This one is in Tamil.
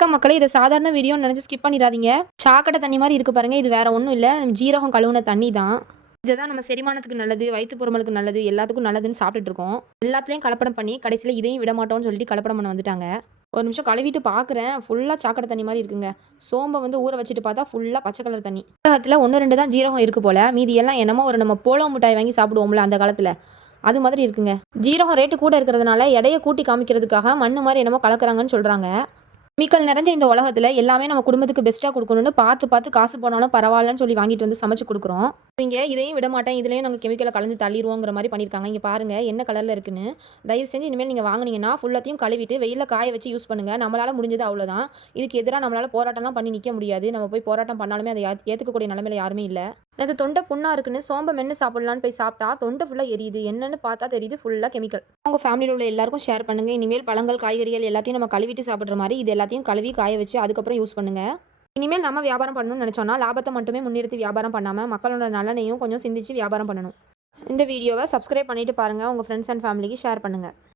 வணக்கம் மக்களே இதை சாதாரண வீடியோன்னு நினச்சி ஸ்கிப் பண்ணிடாதீங்க. சாக்கடை தண்ணி மாதிரி இருக்கு பாருங்க இது வேற ஒன்றும் இல்லை. ஜீரகம் கழுவுன தண்ணி தான். இதுதான் நம்ம செரிமானத்துக்கு நல்லது வயிற்று பொறுமலுக்கு நல்லது எல்லாத்துக்கும் நல்லதுன்னு சாப்பிட்டுட்டு இருக்கோம். எல்லாத்துலேயும் கலப்படம் பண்ணி கடைசியில் இதையும் விட மாட்டோம்னு சொல்லிட்டு கலப்படம் பண்ண வந்துட்டாங்க. ஒரு நிமிஷம் கழுவிட்டு பார்க்குறேன் ஃபுல்லாக சாக்கடை தண்ணி மாதிரி இருக்குங்க. சோம்பை வந்து ஊற வச்சுட்டு பார்த்தா ஃபுல்லாக பச்சை கலர் தண்ணி. உலகத்தில் ஒன்று ரெண்டு தான் ஜீரகம் இருக்குது போல். மீதி எல்லாம் என்னமோ ஒரு நம்ம போலோ மிட்டாய் வாங்கி சாப்பிடுவோம்ல அந்த காலத்தில். அது மாதிரி இருக்குங்க. ஜீரகம் ரேட்டு கூட இருக்கிறதுனால எடையை கூட்டி காமிக்கிறதுக்காக மண்ணு மாதிரி என்னமோ கலக்குறாங்கன்னு சொல்கிறாங்க கெமிக்கல் நிறைஞ்ச இந்த உலகத்தில் எல்லாமே நம்ம குடும்பத்துக்கு பெஸ்ட்டாக கொடுக்கணும்னு பார்த்து பார்த்து காசு போனாலும் பரவாயில்லன்னு சொல்லி வாங்கிட்டு வந்து சமைச்சு கொடுக்குறோம். இவங்க இதையும் விட மாட்டேன். இதுலேயும் நாங்கள் கெமிக்கலை கலந்து தள்ளிடுவோங்கிற மாதிரி பண்ணியிருக்காங்க இங்கே பாருங்கள் என்ன கலரில் இருக்குன்னு. தயவு செஞ்சு இனிமேல் நீங்கள் வாங்குனீங்கன்னா ஃபுல்லாத்தையும் கழுவிட்டு வெயிலில் காய வச்சு யூஸ் பண்ணுங்கள் நம்மளால் முடிஞ்சது அவ்வளோதான் இதுக்கு எதிராக நம்மளால் போராட்டம்லாம் பண்ணி நிற்க முடியாது. நம்ம போய் போராட்டம் பண்ணாலுமே அதை ஏற்றுக்கக்கூடிய நிலமையில யாருமே இல்லை. அது தொண்டை புண்ணாக இருக்குன்னு சோம்பை மென்று சாப்பிட்லான்னு போய் சாப்பிட்டா தொண்டை ஃபுல்லாக எரியுது. என்னன்னு பார்த்தா தெரியுது ஃபுல்லாக கெமிக்கல் உங்கள் ஃபேமிலியில் உள்ள எல்லாருக்கும் ஷேர் பண்ணுங்கள் இனிமேல் பழங்கள் காய்கறிகள் எல்லாத்தையும் நம்ம கழுவிட்டு சாப்பிட்ற மாதிரி இது எல்லாத்தையும் கழுவி காய வச்சு அதுக்கப்புறம் யூஸ் பண்ணுங்கள் இனிமேல் நம்ம வியாபாரம் பண்ணணும்னு நினச்சோன்னா லாபத்தை மட்டுமே முன்னிறுத்தி வியாபாரம் பண்ணாமல் மக்களோட நலனையும் கொஞ்சம் சிந்திச்சு வியாபாரம் பண்ணணும். இந்த வீடியோவை சப்ஸ்கிரைப் பண்ணிவிட்டு பாருங்கள் உங்கள் ஃப்ரெண்ட்ஸ் அண்ட் ஃபேமிலிக்கு ஷேர் பண்ணுங்கள்